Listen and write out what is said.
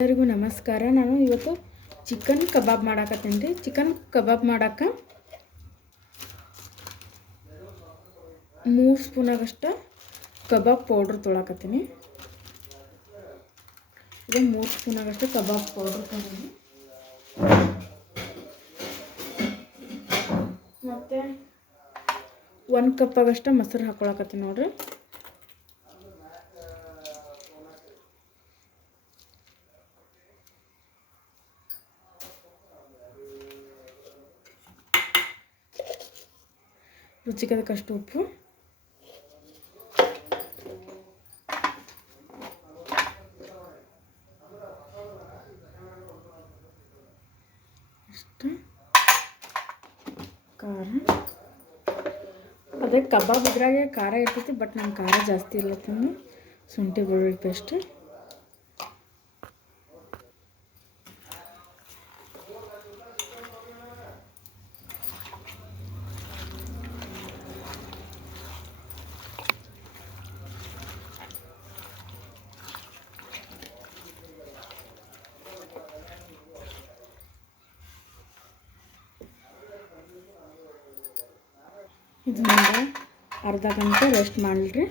ಎಲ್ಲರಿಗೂ ನಮಸ್ಕಾರ. ನಾನು ಇವತ್ತು ಚಿಕನ್ ಕಬಾಬ್ ಮಾಡಾಕತ್ತೀನಿ. ರೀ ಚಿಕನ್ ಕಬಾಬ್ ಮಾಡಾಕ ಮೂರು ಸ್ಪೂನಾಗಷ್ಟು ಕಬಾಬ್ ಪೌಡ್ರ್ ತೊಳಕತ್ತೀನಿ. ಇದು ಮೂರು ಸ್ಪೂನಾಗಷ್ಟು ಕಬಾಬ್ ಪೌಡ್ರ್ ತೊಗೊಂಡು ಮತ್ತು ಒಂದು ಕಪ್ಪಾಗಷ್ಟು ಮೊಸರು ಹಾಕೊಳಕತ್ತೀನಿ ನೋಡ್ರಿ. ರುಚಿಗೆ ಅದಕ್ಕಷ್ಟು ಉಪ್ಪು. ಅಷ್ಟು. ಖಾರ. ಅದೇ ಕಬಾಬ್ ಇದ್ರಾಗೆ ಖಾರ ಇರ್ತೈತಿ, ಬಟ್ ನಂಗೆ ಖಾರ ಜಾಸ್ತಿ ಇರ್ಲತ್ತಂದು ಶುಂಠಿ ಬೆಳ್ಳುಳ್ಳಿ ಪೇಸ್ಟ್. ಇದನ್ನ ಅರ್ಧ ಗಂಟೆ ರೆಸ್ಟ್ ಮಾಡಿರಿ